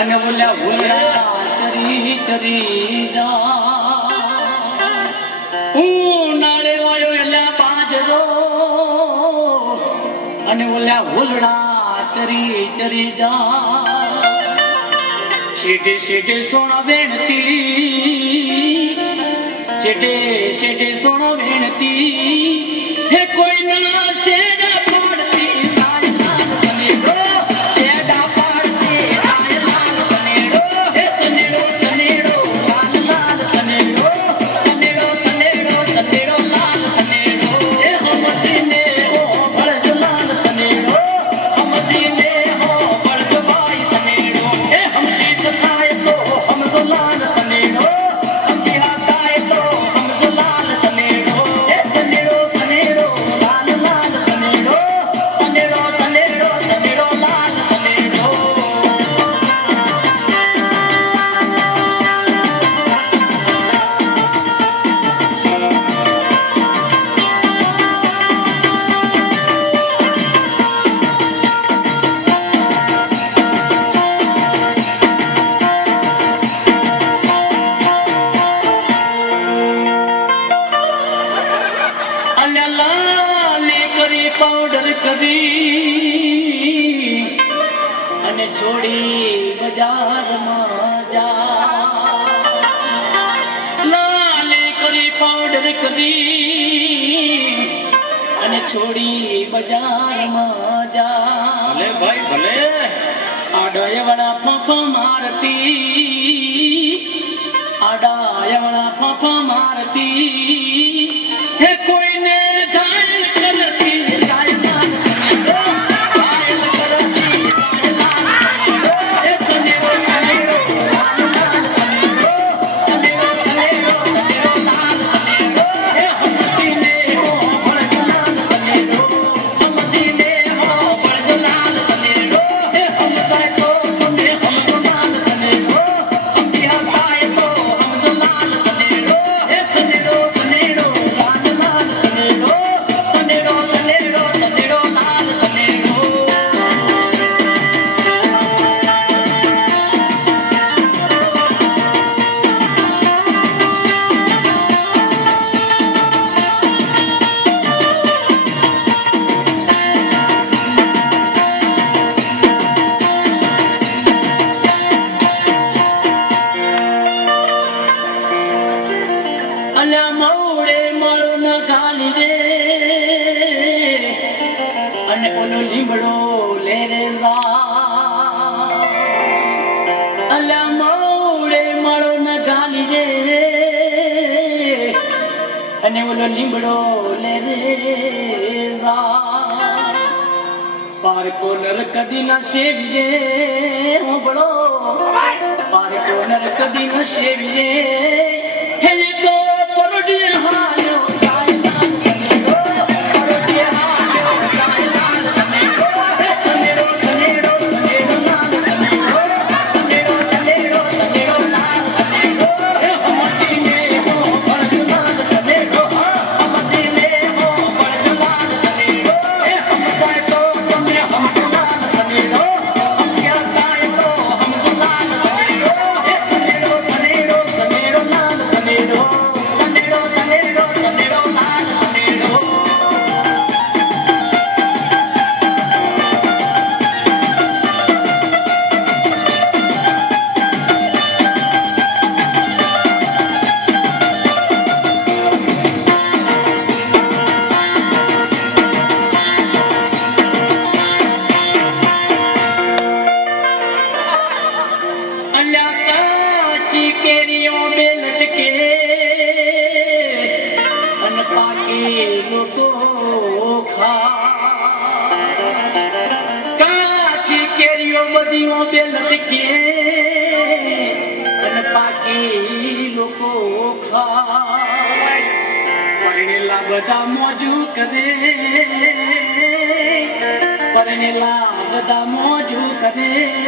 અને બોલ્યા ભૂલ્યા તરી તરી જા હું નાળે વાયો એટલે બાજરો અને બોલ્યા ભૂલડા તરી તરી જા શેઠે શેઠે સોના વેણતી શેઠે શેઠે સોના વેણતી હે કોઈ ના શેડા પાડતી પાવડર કરી અને છોડી બજારમાં જા લાલે કરી પાવડર કરી અને છોડી બજારમાં જા ભલે ભાઈ ભલે આડાય વડા ફાફા મારતી આડાય વડા ફાફા મારતી હે કોઈને ઘાયલ કરતી મોડે મારો ન ખાલી રે અને ઓલો લીમડો લે રે અલ્યા મોડે મારો ન ખાલી રે અને ઓલો લીમડો લે રે પાર કોનર કદી ન સેવીએ હોબળો પાર કોનર કદી ન સેવીએ હે તો પરોડી હાલો કાચી કેરીઓ બધી બે લટકે અને પાકી લોકો ખાય પરણેલા બધા મોજું કરે પરણેલા બધા મોજું કરે